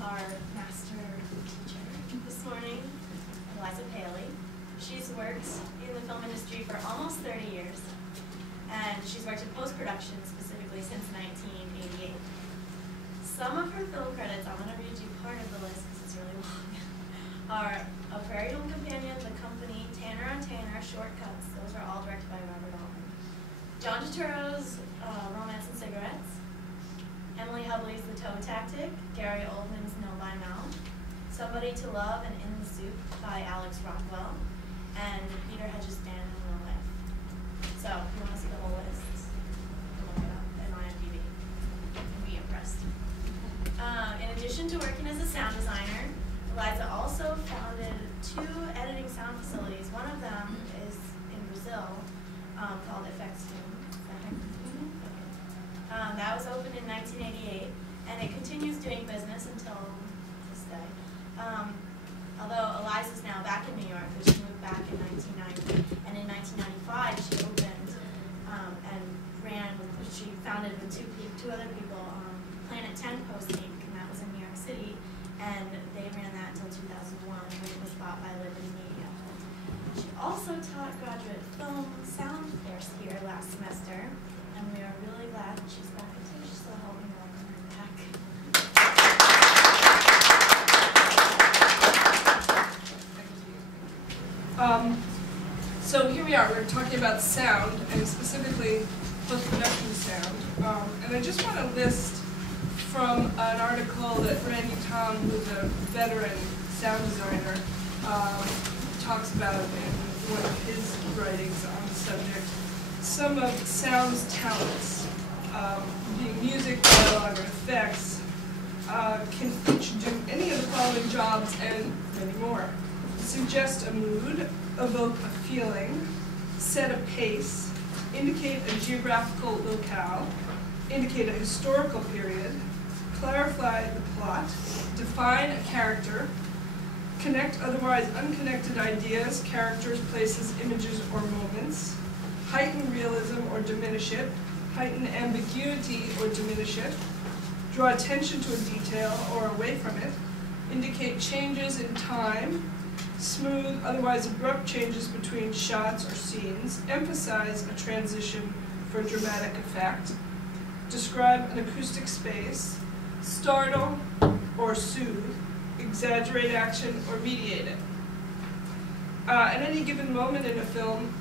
our master teacher this morning, Eliza Paley. She's worked in the film industry for almost 30 years, and she's worked in post-production specifically since 1988. Some of her film credits, I'm going to read you part of the list because it's really long, are A Prairie Home Companion, The Company, Tanner on Tanner, Shortcuts. Those are all directed by Robert Altman. John Turturro's Romance and Cigarettes, Emily Hubley's The Toe Tactic, Gary Oldman's No by Now, Somebody to Love and In the Soup by Alex Rockwell, and Peter Hedges' Band in Real Life. So, if you want to see the whole list, look it up at IMDb and be impressed. In addition to working as a sound designer, Eliza also founded 2 editing sound facilities. One of them is in Brazil, called Effects Team. That was opened in 1988, and it continues doing business until this day. Although Eliza's now back in New York, but she moved back in 1990, and in 1995 she opened and ran. She founded with two other people, Planet 10 Post Inc., and that was in New York City, and they ran that until 2001 when it was bought by Liberty Media. She also taught graduate film sound course here last semester, and we are really glad that she's back and teaches, so help me welcome her back. So here we are, we're talking about sound, and specifically post-production sound. And I just want to list from an article that Randy Tom, who's a veteran sound designer, talks about in one of his writings on the subject, some of sound's talents, being music, dialogue, and effects, can each do any of the following jobs and many more. Suggest a mood, evoke a feeling, set a pace, indicate a geographical locale, indicate a historical period, clarify the plot, define a character, connect otherwise unconnected ideas, characters, places, images, or moments, heighten realism or diminish it, heighten ambiguity or diminish it, draw attention to a detail or away from it, indicate changes in time, smooth, otherwise abrupt changes between shots or scenes, emphasize a transition for dramatic effect, describe an acoustic space, startle or soothe, exaggerate action or mediate it. At any given moment in a film,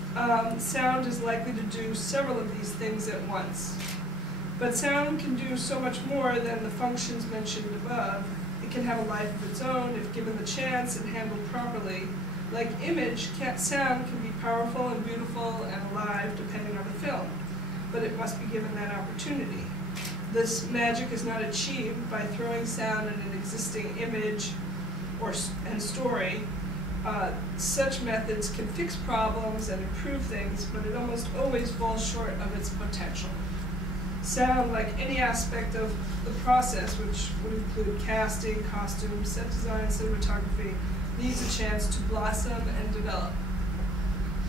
sound is likely to do several of these things at once. But sound can do so much more than the functions mentioned above. It can have a life of its own if given the chance and handled properly. Like image, sound can be powerful and beautiful and alive depending on the film, but it must be given that opportunity. This magic is not achieved by throwing sound in an existing image and story. Such methods can fix problems and improve things, but it almost always falls short of its potential. Sound, like any aspect of the process, which would include casting, costumes, set design, cinematography, needs a chance to blossom and develop.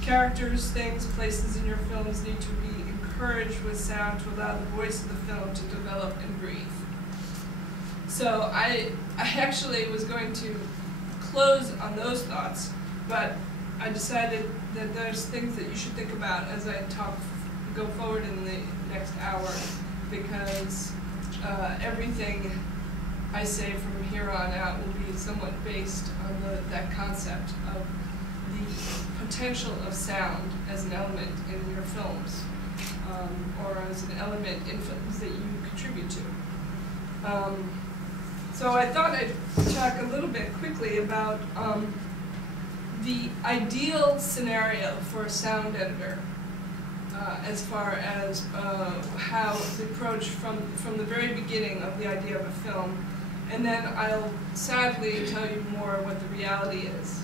Characters, things, places in your films need to be encouraged with sound to allow the voice of the film to develop and breathe. So I actually was going to close on those thoughts, but I decided that there's things that you should think about as I go forward in the next hour, because everything I say from here on out will be somewhat based on that concept of the potential of sound as an element in your films, or as an element in films that you contribute to. So I thought I'd talk a little bit quickly about the ideal scenario for a sound editor, as far as how the approach from the very beginning of the idea of a film. And then I'll sadly tell you more what the reality is,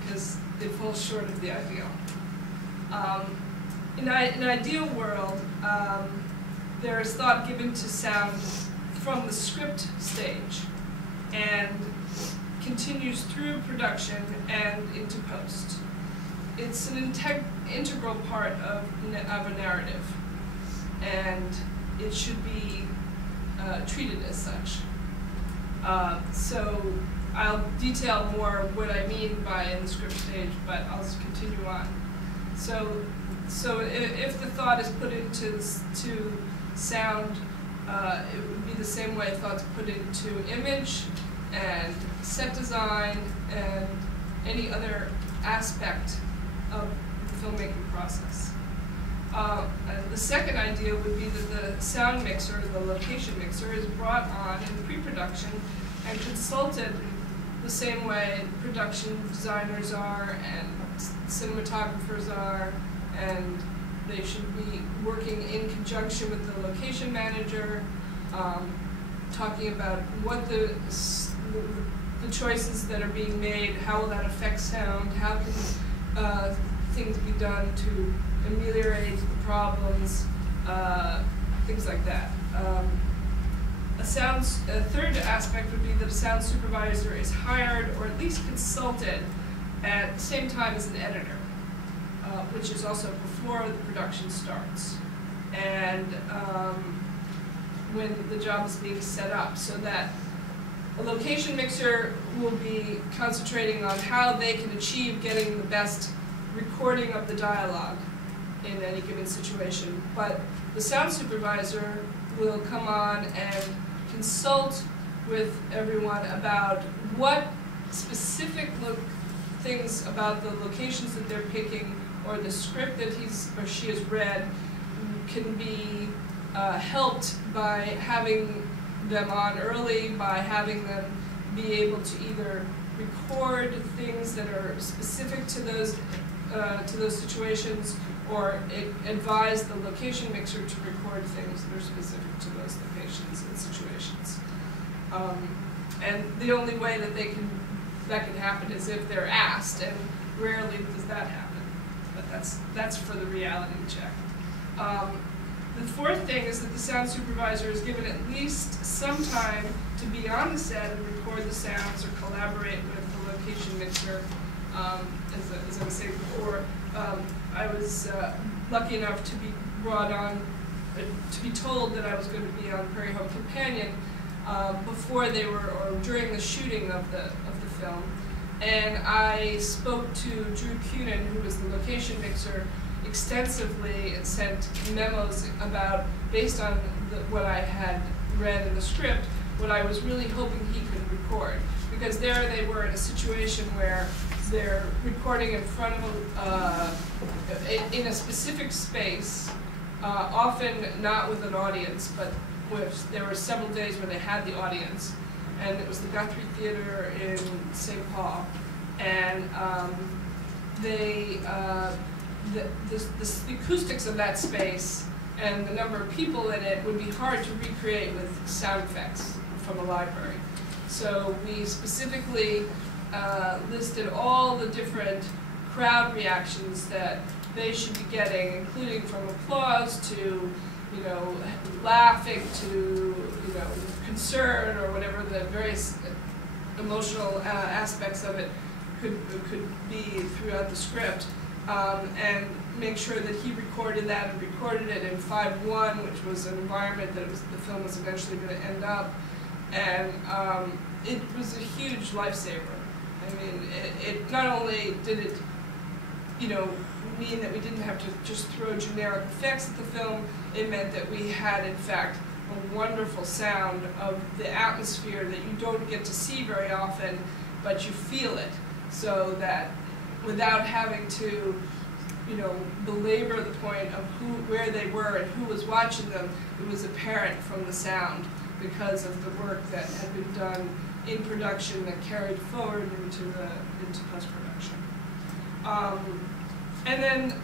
because it falls short of the ideal. In an ideal world, there is thought given to sound from the script stage and continues through production and into post. It's an integral part of a narrative, and it should be treated as such. So I'll detail more what I mean by in the script stage, but I'll just continue on. So if the thought is put into sound, it would be the same way thought's put into image and set design and any other aspect of the filmmaking process. The second idea would be that the sound mixer, the location mixer, is brought on in pre-production and consulted the same way production designers are and cinematographers are, and they should be working in conjunction with the location manager, talking about what the choices that are being made, how will that affect sound, how can things be done to ameliorate the problems, things like that. A third aspect would be that a sound supervisor is hired or at least consulted at the same time as an editor, which is also before the production starts, and when the job is being set up, so that a location mixer will be concentrating on how they can achieve getting the best recording of the dialogue in any given situation. But the sound supervisor will come on and consult with everyone about what specific things about the locations that they're picking or the script that he's or she has read can be helped by having them on early, by having them be able to either record things that are specific to those situations, or advise the location mixer to record things that are specific to those locations and situations. And the only way that that can happen is if they're asked, and rarely does that happen. But that's for the reality check. The fourth thing is that the sound supervisor is given at least some time to be on the set and record the sounds or collaborate with the location mixer. As I was saying before, I was lucky enough to be brought on, to be told that I was going to be on Prairie Home Companion before they were, or during the shooting of the film. And I spoke to Drew Cunin, who was the location mixer, extensively and sent memos about, based on what I had read in the script, what I was really hoping he could record. Because there they were in a situation where they're recording in front of in a specific space, often not with an audience, but there were several days where they had the audience, and it was the Guthrie Theater in St. Paul, and the acoustics of that space and the number of people in it would be hard to recreate with sound effects from a library. So we specifically listed all the different crowd reactions that they should be getting, including from applause to, laughing to, concern, or whatever the various emotional aspects of it could be throughout the script, and make sure that he recorded that and recorded it in 5:1, which was an environment that the film was eventually going to end up, and it was a huge lifesaver. I mean, it not only did it, mean that we didn't have to just throw generic effects at the film, it meant that we had, in fact, a wonderful sound of the atmosphere that you don't get to see very often, but you feel it, so that without having to, belabor the point of where they were and who was watching them, it was apparent from the sound because of the work that had been done in production that carried forward into post-production. And then,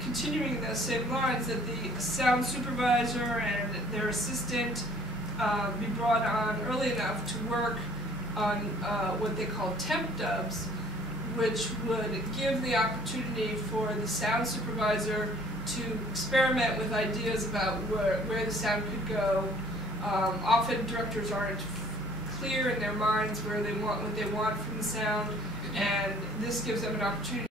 continuing those same lines, that the sound supervisor and their assistant be brought on early enough to work on what they call temp dubs, which would give the opportunity for the sound supervisor to experiment with ideas about where the sound could go. Often directors aren't clear in their minds what they want from the sound, and this gives them an opportunity